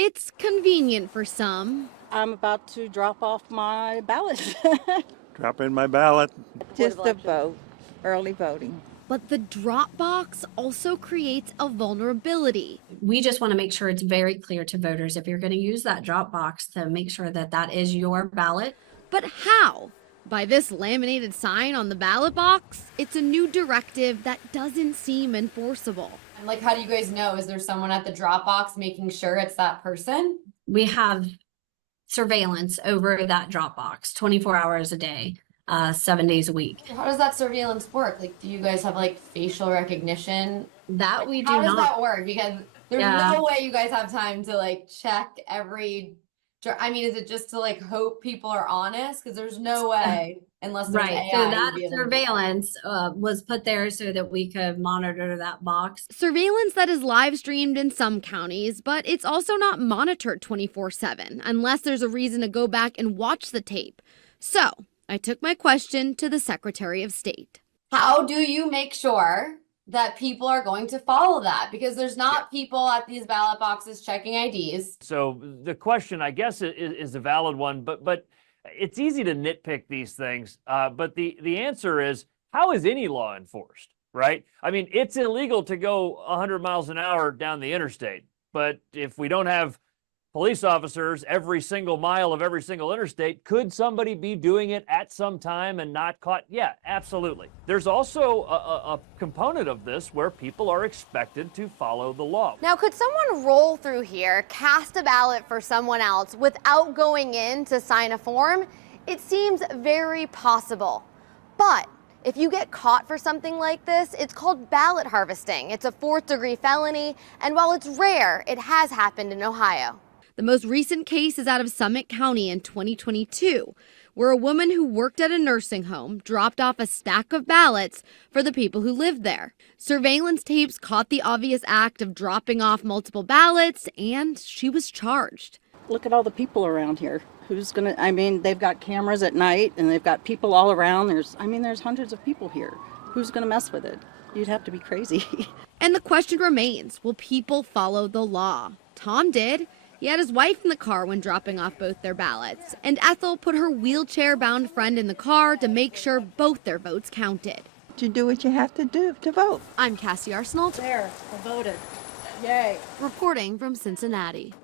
It's convenient for some. I'm about to drop off my ballot. Drop in my ballot. Just to vote, early voting. But the drop box also creates a vulnerability. We just want to make sure it's very clear to voters if you're going to use that drop box to make sure that that is your ballot. But how? By this laminated sign on the ballot box? It's a new directive that doesn't seem enforceable. And like, how do you guys know? Is there someone at the drop box making sure it's that person? We have surveillance over that drop box 24 hours a day, 7 days a week. How does that surveillance work? Like, do you guys have like facial recognition? That we do How does not. that work? Because there's no way you guys have time to like check every. I mean, is it just to like hope people are honest? Because there's no way unless there's Right. AI. So that surveillance was put there so that we could monitor that box. Surveillance that is live streamed in some counties, but it's also not monitored 24/7 unless there's a reason to go back and watch the tape. So I took my question to the Secretary of State. How do you make sure that people are going to follow that? Because there's not people at these ballot boxes checking IDs. So the question, I guess, is a valid one, but it's easy to nitpick these things. But the answer is, how is any law enforced, right? I mean, it's illegal to go 100 miles an hour down the interstate, but if we don't have police officers every single mile of every single interstate, could somebody be doing it at some time and not caught? Yeah, absolutely. There's also a component of this where people are expected to follow the law. Now, could someone roll through here, cast a ballot for someone else without going in to sign a form? It seems very possible. But if you get caught for something like this, it's called ballot harvesting. It's a 4th-degree felony, and while it's rare, it has happened in Ohio. The most recent case is out of Summit County in 2022, where a woman who worked at a nursing home dropped off a stack of ballots for the people who lived there. Surveillance tapes caught the obvious act of dropping off multiple ballots, and she was charged. Look at all the people around here. They've got cameras at night and they've got people all around. There's hundreds of people here. Who's gonna mess with it? You'd have to be crazy. And the question remains, will people follow the law? Tom did. He had his wife in the car when dropping off both their ballots, and Ethel put her wheelchair-bound friend in the car to make sure both their votes counted. To do what you have to do to vote. I'm Cassie Arsenault. There, I voted. Yay. Reporting from Cincinnati.